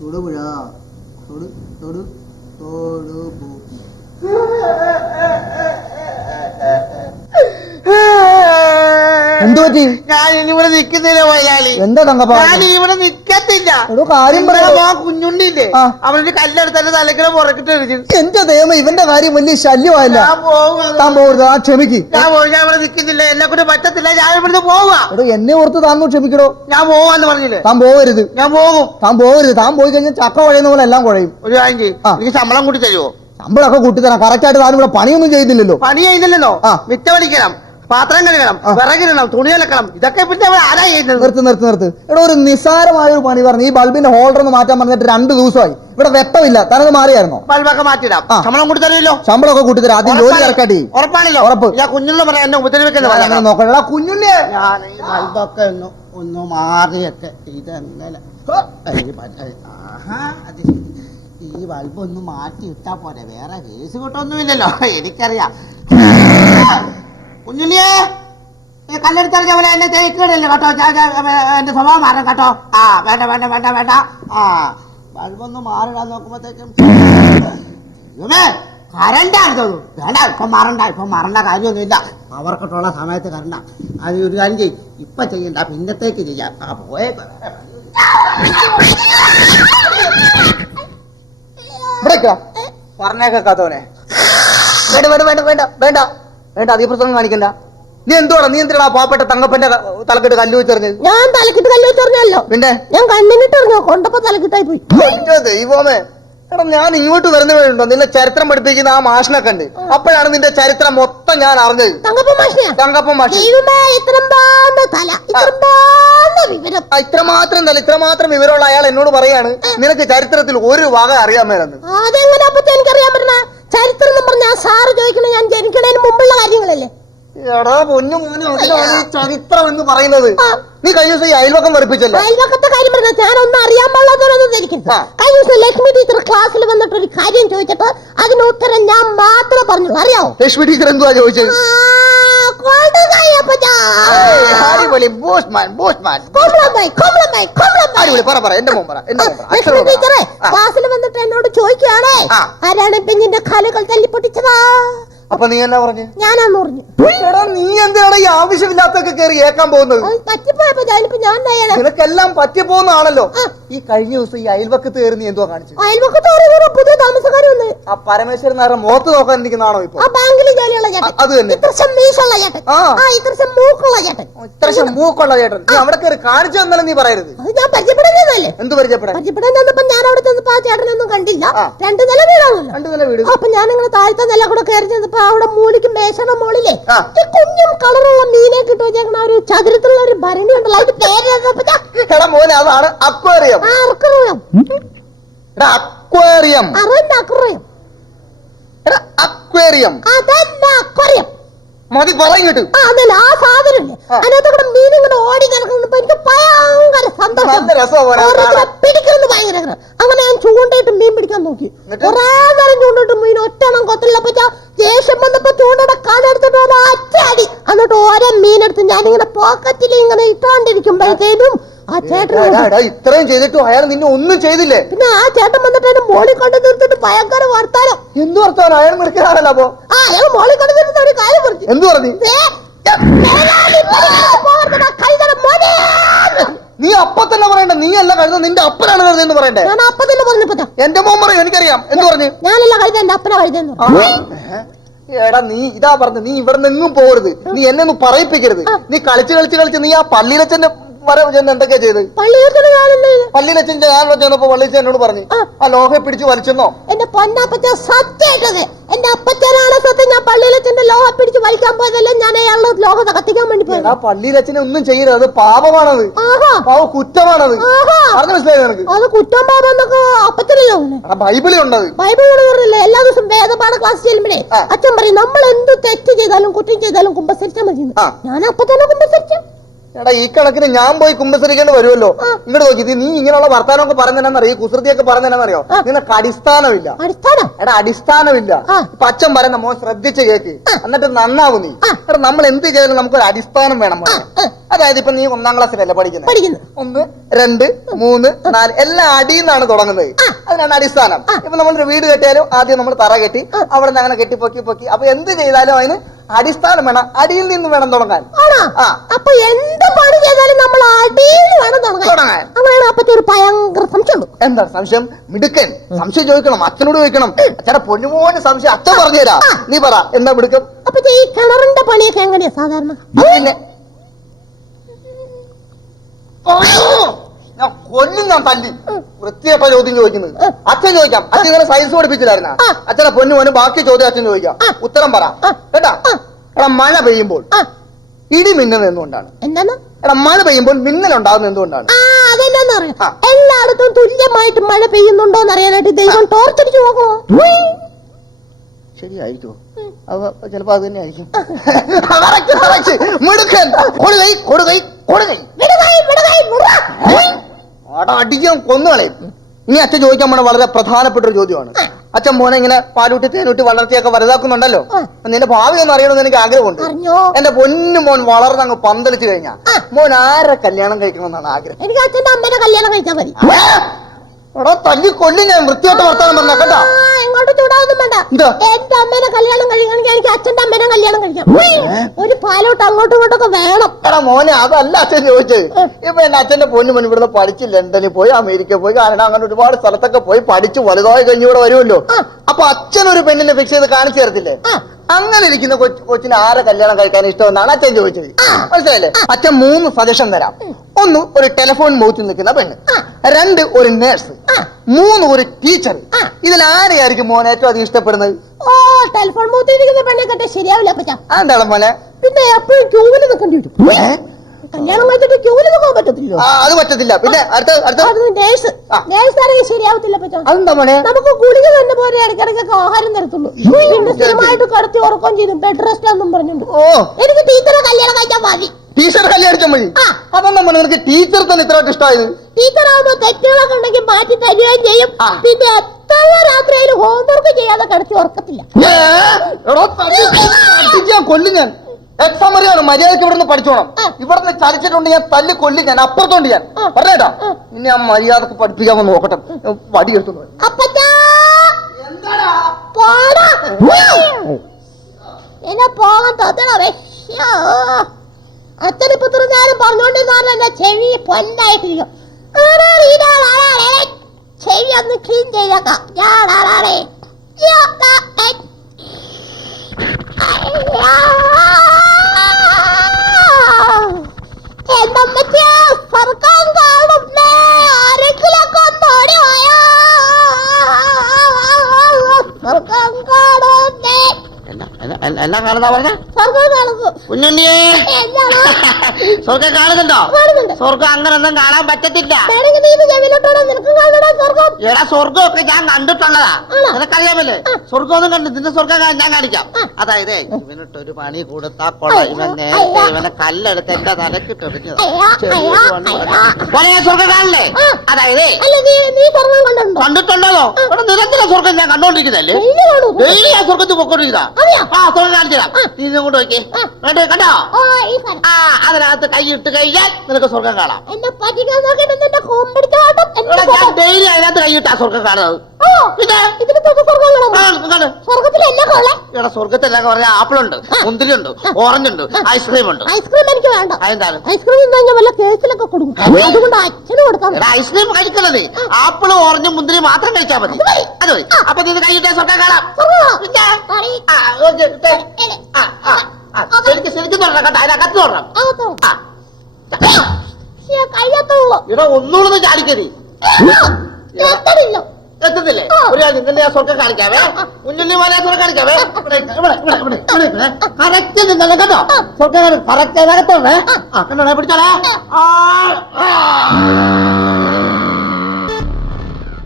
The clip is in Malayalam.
തൊടുപുഴ തൊടു തൊടു തൊടുപു എന്തു പറ്റി? ഞാൻ ഇവിടെ നിക്കുന്നില്ല മലയാളി. എന്താ തങ്കപ്പ? ഞാൻ ഇവിടെ നിക്കത്തില്ല. കാര്യം പറയാ. കുഞ്ഞുണ്ടില്ലേ, അവനൊരു കല്ലെടുത്തന്നെ തലക്കിടെ പുറക്കിട്ട് എറിഞ്ഞു. എന്റെ ദൈവം, ഇവന്റെ കാര്യം വലിയ ശല്യമായില്ല. താൻ പോകരുത്. ആ ക്ഷമിക്ക്. ഞാൻ ഇവിടെ നിക്കുന്നില്ല, എന്നെ കൊണ്ട് പറ്റത്തില്ല. ഞാൻ ഇവിടുന്ന് പോവാ. എന്നെ ഓർത്ത് താന്നു ക്ഷമിക്കടോ. ഞാൻ പോവാന്ന് പറഞ്ഞില്ലേ? താൻ പോകരുത്. ഞാൻ പോകും. താൻ പോകരുത്. താൻ പോയി കഴിഞ്ഞാൽ ചക്ക കുഴയുന്ന പോലെ എല്ലാം കുഴയും. ഒരു കാര്യം ചെയ്യും, എനിക്ക് ശമ്പളം കൂട്ടി തരുമോ? ശമ്പളമൊക്കെ കൂട്ടിത്തരാം. കറക്റ്റ് ആയിട്ട് താൻ ഇവിടെ പണിയൊന്നും ചെയ്തില്ലല്ലോ. പണി ചെയ്തില്ലെന്നോ? വിറ്റ പഠിക്കണം, പാത്രം കഴുകണം, വിറകിടണം, തുണി അലക്കണം. ഇതൊക്കെ പിന്നെ ആരാ ചെയ്യുന്നത്? നിർത്ത്. ഇവിടെ ഒരു നിസ്സാരമായ ഒരു പണി പറഞ്ഞു. ഈ ബൾബിന്റെ ഹോൾഡർ ഒന്ന് മാറ്റാൻ പറഞ്ഞിട്ട് 2 ദിവസമായി. ഇവിടെ വെട്ടമില്ല. തനത് മാറിയായിരുന്നോ? ബൾബൊക്കെ മാറ്റിയിടാം. ശമ്പളം കൂട്ടി തരുമല്ലോ. ശമ്പളമൊക്കെ കൂട്ടിത്തരാം. ആദ്യം ജോലി ഇറക്കാട്ടി. ഉറപ്പാണല്ലോ? ഉറപ്പ്. ഞാൻ കുഞ്ഞുള്ള പറയാൻ എന്നെ ഉപദ്രവിക്കുന്നത് നോക്കണ കുഞ്ഞുണ്ണേ. ഞാൻ ഈ ബൾബൊക്കെ ഒന്ന് മാറിയൊക്കെ ഇതെങ്ങനെ ഈ ബൾബ് ഒന്ന് മാറ്റി ഇട്ടാ പോരെ, വേറെ കേസ് കിട്ടൊന്നുമില്ലല്ലോ. എനിക്കറിയാം. കുഞ്ഞുണ്ണിയേ, കല്ലെടുത്തറിഞ്ഞ പോലെ എന്നെ തേക്കിടല്ലേ കേട്ടോ. എന്റെ സ്വഭാവം മാറും കേട്ടോ. വേണ്ട. ബൾബൊന്ന് മാറിടാൻ നോക്കുമ്പോഴത്തേക്കും കരണ്ടാണ് തോന്നുന്നു. വേണ്ട, ഇപ്പം മാറണ്ട കാര്യമൊന്നുമില്ല. അവർക്കിട്ടുള്ള സമയത്ത് കരണ്ട. അത് ഒരു കാര്യം ചെയ്യും, ഇപ്പൊ ചെയ്യണ്ട, പിന്നത്തേക്ക് ചെയ്യാം. പോയേ പറഞ്ഞേക്കാത്തോനെ. വേണ്ട അതിപ്രസംഗം കാണിക്കണ്ട. നീ എന്തിനാ പാവപ്പെട്ട തങ്കപ്പന്റെ തലക്കെട്ട് കല്ല് വെച്ചെറിഞ്ഞത്? ഞാൻ തലക്കിട്ട് കല്ല് വെച്ചെറിഞ്ഞല്ലോ. പിന്നെ ഞാൻ കണ്ണിനിട്ട് എറിഞ്ഞോ, കൊണ്ടപ്പോ തലക്കിട്ടായി പോയി. ദൈവമേ, എടാ ഞാൻ ഇങ്ങോട്ട് വരുന്നവരുണ്ടോ നിന്നെ ചരിത്രം പഠിപ്പിക്കുന്ന ആ മാഷിനെ കണ്ട്. അപ്പോഴാണ് നിന്റെ ചരിത്രം മൊത്തം ഞാൻ അറിഞ്ഞത്. തങ്കപ്പൻ മാഷ്. ഇത്രമാത്രം വിവരമുള്ള അയാൾ എന്നോട് പറയാണ് നിനക്ക് ചരിത്രത്തിൽ ഒരു വക അറിയാൻ മേലെന്ന്. അതെങ്ങനെ എനിക്കറിയാൻ പറ്റണ? ചരിത്രം എന്ന് പറഞ്ഞാൽ സാറ് ചോദിക്കണ ഞാൻ ജനിക്കണതിന് മുമ്പുള്ള കാര്യങ്ങളല്ലേ? എടാ പൊന്നു മോനെ, അതിനാണ് ചരിത്രം എന്ന് പറയുന്നത്. നീ കഴിഞ്ഞ ദിവസം ഈ അയൽവക്കം വെറുപ്പിച്ചല്ലോ. അയൽവക്കത്തെ കാര്യം പറഞ്ഞാൽ ഞാനൊന്നും അറിയാൻ പാടില്ലാത്തവരൊന്നും ധരിക്കുന്നു. കഴിഞ്ഞ ദിവസം ലക്ഷ്മി ടീച്ചർ ക്ലാസ്സിൽ വന്നിട്ട് ഒരു കാര്യം ചോദിച്ചിട്ട് അതിന് ഉത്തരം ഞാൻ മാത്രമേ പറഞ്ഞു. അറിയാവോ? ലക്ഷ്മി ടീച്ചർ എന്തുവാ ചോദിച്ചത്? ക്ലാസ്സിൽ വന്നിട്ട് എന്നോട് ചോദിക്കുകയാണേ, ആരാണ് പെഞ്ഞിന്റെ കാലുകൾ തല്ലിപ്പൊട്ടിച്ചതാ? അപ്പൊ നീ എന്നാ പറഞ്ഞു? ഞാനാന്ന് പറഞ്ഞു. എടാ നീ എന്തിനാണ് ഈ ആവശ്യമില്ലാത്തൊക്കെ കയറി ഏക്കാൻ പോകുന്നത്? പറ്റിപ്പോയപ്പോ ഞാൻ നിനക്കെല്ലാം പറ്റിപ്പോന്നാണല്ലോ. ഈ കഴിഞ്ഞ ദിവസം ഈ അയൽവക്കത്ത് കയറി നീ എന്തുവാ കാണിച്ചത്? അയൽവക്കത്ത് പുതിയ താമസക്കാർ വന്ന് ആ പരമേശ്വരൻ നേരെ മുഖത്ത് നോക്കാൻ ഇരിക്കുന്നതാണോ ഇപ്പൊ? ആ ബാങ്കിലെ ജോലിയുള്ള ചേട്ടൻ. അത് തന്നെ. ഇത്രശം മീശുള്ള ചേട്ടൻ. ഇത്രശം മൂക്കുള്ള ചേട്ടൻ. ഇത്രശം മൂക്കുള്ള ചേട്ടൻ. നീ അവിടെ കയറി കാണിച്ചു തന്നാലും നീ പറയരുത്. അത് ഞാൻ പരിചയപ്പെടുന്നതല്ലേ. എന്ത് പരിചയപ്പെടാൻ ചെന്നപ്പോ ഞാൻ അവിടെ ചെന്നപ്പോ ആ ചേട്ടനൊന്നും കണ്ടില്ല. 2 നില വീടാണല്ലോ. 2 നില വീട്. അപ്പൊ ഞാനിങ്ങനെ താഴത്തെ നില കൂടെ കയറി ചെന്നപ്പോ അവിടെ മൂലിക്ക് മേശയുടെ മോളിലെ കുഞ്ഞും കളറുള്ള മീനെ കിട്ടു വെച്ചേക്കണ ഒരു ചതുരത്തിലുള്ള ഒരു ഭരണി ഉണ്ടല്ലോ. അതിന്റെ പേര് മോനെ അതാണ് അക്വേറിയം. അക്വേറിയം. അക്വേറിയം മതി പറഞ്ഞിട്ട് അതല്ല ആ സാധനല്ലേ. അതിനകത്ത് മീൻ ഇങ്ങനെ ഓടി കിടക്കുന്നപ്പോ എനിക്ക് ഭയങ്കര സന്തോഷം. പിടിക്കുന്നു ഭയങ്കര. അങ്ങനെ ഞാൻ ചൂണ്ടയിട്ട് മീൻ പിടിക്കാൻ നോക്കി. കുറെ നേരം ചൂണ്ടിട്ട് മീൻ ഒറ്റണം കൊത്തില്ലപ്പോ ദേഷ്യം വന്നപ്പോ ചൂണ്ടയുടെ കാലെടുത്തിട്ട് ഒരടി എന്നിട്ട് ഓരോ മീനെടുത്ത് ഞാനിങ്ങനെ പോക്കറ്റിൽ ഇങ്ങനെ ഇട്ടാണ്ടിരിക്കുമ്പോഴത്തേനും ആ ചേട്ടൻ ഇത്രയും ചെയ്തിട്ടും അയാൾ നിന്നെ ഒന്നും ചെയ്തില്ലേ? പിന്നെ ആ ചേട്ടൻ വന്നിട്ട് അതിന് മോളിൽ കൊണ്ട് തീർത്തിട്ട് ഭയങ്കര വർത്താനം. എന്ത് വർത്താനം? അയാൾ മിടുക്കനാണല്ലോ. അപ്പൊ അയാൾ മോളിൽ കൊണ്ട് തീർത്തിട്ട് ഒരു കാര്യം പറഞ്ഞു. എന്ത് പറഞ്ഞു? നീ അപ്പൊ തന്നെ പറയണ്ട. നീ അല്ല കഴുത, നിന്റെ അപ്പനാണ് കഴുതെന്ന് പറയണ്ടേ? ഞാൻ അപ്പൊ തന്നെ പറഞ്ഞപ്പോ എന്റെ മോൻ പറയും എനിക്കറിയാം. എന്ത് പറഞ്ഞു? ഞാനല്ല കഴുത, എന്റെ അപ്പനാ കഴുതെന്ന്. എടാ നീ ഇതാ പറഞ്ഞത്, നീ ഇവിടെ നിന്നും പോകരുത്. നീ എന്നെ ഒന്നും പറയിപ്പിക്കരുത്. നീ കളിച്ച് നീ ആ പള്ളിയിലച്ഛന്റെ എന്തൊക്കെയാ ചെയ്ത്? പള്ളിയിലച്ഛൻ ഞാനോ ചെന്നപ്പോ പള്ളിയിലച്ഛൻ എന്നോട് പറഞ്ഞു ആ ലോഹ പിടിച്ച് വലിച്ചെന്നോ? എന്റെ പൊന്നപ്പച്ച സത്യമായിട്ടത് എന്റെ അപ്പച്ചനാണ് സത്യം. ഞാൻ പള്ളിയിലച്ഛന്റെ ലോഹ പിടിച്ച് വലിക്കാൻ പോയതല്ലേ, ഞാൻ അയാളുടെ ലോഹത്തെ കത്തിക്കാൻ വേണ്ടി പോയത്. ആ പള്ളിയിലച്ഛനെ ഒന്നും ചെയ്യരുത്. അത് പാപമാണത്. കുറ്റമാണത്. പറഞ്ഞു മനസ്സിലായി നിനക്ക്? അത് കുറ്റം പാപം എന്നൊക്കെ അപ്പച്ചനല്ലോ ബൈബിളിൽ ഉണ്ടത്. ബൈബിളിൽ പറഞ്ഞില്ലേ എല്ലാ ദിവസം വേദപാഠ ക്ലാസ് ചെല്ലുമ്പോഴേ അച്ഛൻ പറയും നമ്മൾ എന്ത് തെറ്റ് ചെയ്താലും കുറ്റം ചെയ്താലും കുമ്പസരിച്ചാൽ മതി. ഞാൻ അപ്പൊ തന്നെ കുമ്പസരിച്ചു. എടാ ഈ കണക്കിന് ഞാൻ പോയി കുമ്പസരിക്കേണ്ടി വരുമല്ലോ. ഇങ്ങോട്ട് നോക്കി, നീ ഇങ്ങനെയുള്ള വർത്താനമൊക്കെ പറഞ്ഞെന്നറിയോ, ഈ കുസൃതിയൊക്കെ പറഞ്ഞെന്നറിയോ, നിനക്ക് അടിസ്ഥാനമില്ല. എടാ അടിസ്ഥാനമില്ല. ഇപ്പൊ അച്ഛൻ പറയുന്ന മോൻ ശ്രദ്ധിച്ച് കേക്ക്, എന്നിട്ട് നന്നാവും നീ. എടാ നമ്മൾ എന്ത് ചെയ്താലും നമുക്കൊരു അടിസ്ഥാനം വേണം. അതായത് ഇപ്പൊ നീ 1ാം ക്ലാസ്സിലല്ലേ പഠിക്കുന്നത്, 1, 2, 3, 4 എല്ലാം അടിയെന്നാണ് തുടങ്ങുന്നത്. അതിനാണ് അടിസ്ഥാനം. ഇപ്പൊ നമ്മളൊരു വീട് കെട്ടിയാലും ആദ്യം നമ്മൾ തറ കെട്ടി, അവിടെ നിന്ന് അങ്ങനെ കെട്ടി പൊക്കി പൊക്കി. അപ്പൊ എന്ത് ചെയ്താലും അതിന് അടിസ്ഥാനം വേണം, അടിയിൽ നിന്ന് വേണം തുടങ്ങാൻ. അപ്പൊ എന്ത് പണി ചെയ്താലും നമ്മൾ അടിയിൽ വേണം തുടങ്ങാൻ. അതാണ് അപ്പത്തെ ഒരു ഭയങ്കര സംശയം. എന്താ സംശയം? മിടുക്കൻ. സംശയം ചോദിക്കണം, അച്ഛനോട് ചോദിക്കണം. അച്ഛനെ പൊന്നുമോന് സംശയം അച്ഛൻ പറഞ്ഞുതരാ. നീ പറ എന്താ മിടുക്കം? അപ്പൊ ഈ കിണറിന്റെ പണിയൊക്കെ എങ്ങനെയാ സാധാരണ? പിന്നെ ഞാൻ കൊല്ലും, ഞാൻ തല്ലി. വൃത്തിയായിട്ട ചോദ്യം ചോദിക്കുന്നത്. അച്ഛൻ ചോദിക്കാം. അച്ഛൻ ഇങ്ങനെ സയൻസ് പഠിപ്പിച്ചില്ലായിരുന്ന? അച്ഛനെ പൊന്നുമോന് ബാക്കി ചോദ്യം അച്ഛൻ ചോദിക്കാം. ഉത്തരം പറ കേട്ടാ. എടാ മഴ പെയ്യുമ്പോൾ ഇടി മിന്നുന്നത് എന്തുകൊണ്ടാണ്? എന്താണ്? എടാ മഴ പെയ്യുമ്പോൾ മിന്നൽ ഉണ്ടാകുന്നത് എന്തുകൊണ്ടാണ്? അതെന്താന്ന് അറിയാം. എല്ലായിടത്തും തുല്യമായിട്ട് മഴ പെയ്യുന്നുണ്ടോ എന്ന് അറിയാനായിട്ട് ദൈവം ടോർച്ചടിച്ചു നോക്കണോ? ശരിയായിരിക്കോ? ചിലപ്പോ അത് തന്നെ ആയിരിക്കും. മിടുക്കൻ. കൊടുകൈ കൊടുകൈ കൊടുകൈ. അടിക്കാൻ കൊന്നുകളയും. ഇനി അച്ഛൻ ചോദിക്കാൻ പോണ വളരെ പ്രധാനപ്പെട്ട ഒരു ചോദ്യമാണ്. അച്ഛൻ മോനെ ഇങ്ങനെ പാലൂട്ടി തേനൂട്ടി വളർത്തിയൊക്കെ വലുതാക്കുന്നുണ്ടല്ലോ. നിന്റെ ഭാവി ഒന്ന് അറിയണമെന്ന് എനിക്ക് ആഗ്രഹമുണ്ട്. എന്റെ പൊന്നു മോൻ വളർന്ന് അങ്ങ് പന്തലിച്ചു കഴിഞ്ഞാ മോൻ ആരെ കല്യാണം കഴിക്കണമെന്നാണ് ആഗ്രഹം? എനിക്ക് അച്ഛന്റെ അമ്മേനെ കല്യാണം കഴിച്ചാൽ മതി. എടാ തല്ലി കൊല്ലി ഞാൻ. വൃത്തിയായിട്ട് വർത്താനം പറഞ്ഞ കേട്ടോ. ഇങ്ങോട്ട് ചൂടാവൊന്നും വേണ്ട. എന്റെ അമ്മേനെ കല്യാണം കഴിക്കണമെങ്കിൽ എനിക്ക് അച്ഛന്റെ അമ്മേനെ കല്യാണം കഴിക്കാം. ഒരു പാലോട്ട് അങ്ങോട്ടും ഇങ്ങോട്ടൊക്കെ വേണം. എടാ മോനെ അതല്ല അച്ഛൻ ചോദിച്ചത്. ഇപ്പൊ എന്റെ അച്ഛന്റെ പൊന്നു മോൻ ഇവിടുന്ന് പഠിച്ച് ലണ്ടനിൽ പോയി, അമേരിക്ക പോയി, കാനഡ, അങ്ങനെ ഒരുപാട് സ്ഥലത്തൊക്കെ പോയി പഠിച്ച് വലുതായി കഴിഞ്ഞ് ഇവിടെ വരുമല്ലോ. അപ്പൊ അച്ഛനൊരു പെണ്ണിനെ ഫിക്സ് ചെയ്ത് കാണിച്ചു തരത്തില്ലേ? അങ്ങനെ ഇരിക്കുന്ന കൊച്ചിന് ആരെ കല്യാണം കഴിക്കാൻ ഇഷ്ടമെന്നാണ് അച്ഛൻ ചോദിച്ചത്. മനസ്സിലായില്ലേ? അച്ഛൻ 3 സജഷൻ തരാം. 1 ഒരു ടെലിഫോൺ ബൂത്തിൽ നിൽക്കുന്ന പെണ്ണ്, 2 ഒരു നേഴ്സ്, 3 ഒരു ടീച്ചർ. ഇതിൽ ആരെയായിരിക്കും മോനെ ഏറ്റവും അധികം ഇഷ്ടപ്പെടുന്നത്? ടെലിഫോൺ ബൂത്തിൽ ഇരിക്കുന്ന പെണ്ണെ കെട്ടാ ശരിയാവില്ല പറ്റാ. അതെന്താണ് മോനെ? പിന്നെ എപ്പോഴും ക്യൂവിൽ നിൽക്കേണ്ടി വരും. കല്യാണം കഴിച്ചിട്ട് ക്യൂവിൽ നിൽക്കാൻ പറ്റത്തില്ലോ. അത് പറ്റത്തില്ല. പിന്നെ നേഴ്സാണെങ്കിൽ ശരിയാവത്തില്ല പറ്റാ. അതെന്താ മോനെ? നമുക്ക് ഗുളിക തന്നെ പോലെ ഇടയ്ക്കിടയ്ക്കൊക്കെ ആഹാരം തരത്തുള്ളൂ. പിന്നെ സ്ഥിരമായിട്ട് കടത്തി ഉറക്കം ചെയ്തു ബെഡ് റെസ്റ്റ് ആണെന്നും പറഞ്ഞിട്ടുണ്ട്. എനിക്ക് ടീച്ചറെ കല്യാണം കഴിക്കാൻ മതി. ടീച്ചർ കല്യാണിച്ചാൽ മതി. അതെന്താ മോനെ നിനക്ക് ടീച്ചർ തന്നെ ഇത്രയായിട്ട് ഇഷ്ടമായത്? ടീച്ചർ ആവുമ്പോ തെറ്റുകളൊക്കെ ഉണ്ടെങ്കിൽ മാറ്റി തരുകയും ചെയ്യും. പിന്നെ എത്ര രാത്രിയിലും ഹോംവർക്ക് ചെയ്യാതെ കടത്തി ഉറക്കത്തില്ല. കൊല്ലും ഞാൻ. എക്സാം അറിയാമോ? മര്യാദക്ക് ഇവിടുന്ന് പഠിച്ചോണം. ഇവിടുന്ന് ചലിച്ചിട്ടുണ്ട് ഞാൻ തല്ലി കൊല്ലി ഞാൻ. അപ്പുറത്തോണ്ട് ഞാൻ പറഞ്ഞേട്ടാ. ഇനി ഞാൻ മര്യാദക്ക് പഠിപ്പിക്കാമോ നോക്കട്ടെ. വടി എടുത്തു എന്നെ പോകാൻ തോന്നണേ. അച്ഛനിപ്പോ ഇത്ര നേരം പറഞ്ഞോണ്ടിരുന്ന ചെവി പൊന്നായിട്ടിരിക്കും. ചെവി ഒന്ന് ക്ലീൻ ചെയ്തേക്കാം. ഞാനാണേ എന്തമ്മച്ചേ സർക്കാൻ കാണുന്നേ. ആരെങ്കിലൊക്കെ ഒന്ന് ഓടി പോയോ? സർക്കാൻ കാണുന്നേ. എല്ലാം കാണുന്ന പറഞ്ഞ സ്വർഗം കാണുന്നു. കുഞ്ഞുണ്ണിയെ സ്വർഗം കാണുന്നുണ്ടോ? സ്വർഗം അങ്ങനെ ഒന്നും കാണാൻ പറ്റത്തില്ല. നിനക്കും കാണണോ സ്വർഗം? എടാ സ്വർഗമൊക്കെ ഞാൻ കണ്ടിട്ടുള്ളതാ. നിനക്കറിയാമല്ലേ? സ്വർഗം ഒന്നും കണ്ടു. നിന്റെ സ്വർഗം ഞാൻ കാണിക്കാം. അതായത് ഇവനിട്ടൊരു പണി കൊടുത്താ കൊള്ള. ഇവൻ നേരത്തെ ഇവനെ കല്ലെടുത്ത് എന്റെ തലക്കിട്ട് എറിഞ്ഞതാ. സ്വർഗം കാണില്ലേ? അതായത് കണ്ടിട്ടുണ്ടോ? ഇവിടെ നിരന്തര സ്വർഗം ഞാൻ കണ്ടോണ്ടിരിക്കുന്നല്ലേ. ഡെയിലി ആ സ്വർഗത്തിൽ പൊക്കോണ്ടിരിക്കുന്നതാ. ആ സ്വർഗം കാണിച്ചതാ. നീ ഇങ്ങോട്ട് നോക്കി വേണ്ടേ? കണ്ടോ? അതിനകത്ത് കൈയിട്ട് കഴിഞ്ഞാൽ നിനക്ക് സ്വർഗം കാണാം. ഡെയിലി അതിനകത്ത് കൈയിട്ടാ സ്വർഗം കാണുന്നത്. ഇവിടെ സ്വർഗത്തിലൊക്കെ പറഞ്ഞ ആപ്പിളുണ്ട്, മുന്തിരിയുണ്ട്, ഓറഞ്ചുണ്ട്, ഐസ്ക്രീം ഉണ്ട്. ഐസ്ക്രീം എനിക്ക് വേണ്ട. അതെന്താണ്? ഐസ്ക്രീം വല്ല കേസിലൊക്കെ കൊടുക്കും. അതുകൊണ്ട് അച്ഛന് കൊടുക്കാൻ. ഐസ്ക്രീം കഴിക്കുന്നത് ആപ്പിളും ഓറഞ്ചും മുന്തിരി മാത്രം കഴിച്ചാൽ മതി. അത് മതി. അപ്പൊ നീ കൈയിട്ടേ സ്വർഗം കാണാം. ശരിക്കും തുറക്കണം കേട്ടോ. അതിനകത്ത് തുറണം. ഇവിടെ ഒന്നുകൂടെ ചാടിക്കരി എത്തത്തില്ലേ? ഒരു നിന്നെ ഞാൻ സ്വർഗം കാണിക്കാവേ. കുഞ്ഞുണ്ണി മോനെ സ്വർഗം കാണിക്കാവേ. കറക്റ്റ് നിന്നത് കേട്ടോ. സ്വർഗം കറക്റ്റ് അതിനകത്തോണേ. കണ്ടോണേ പിടിച്ചോളേ.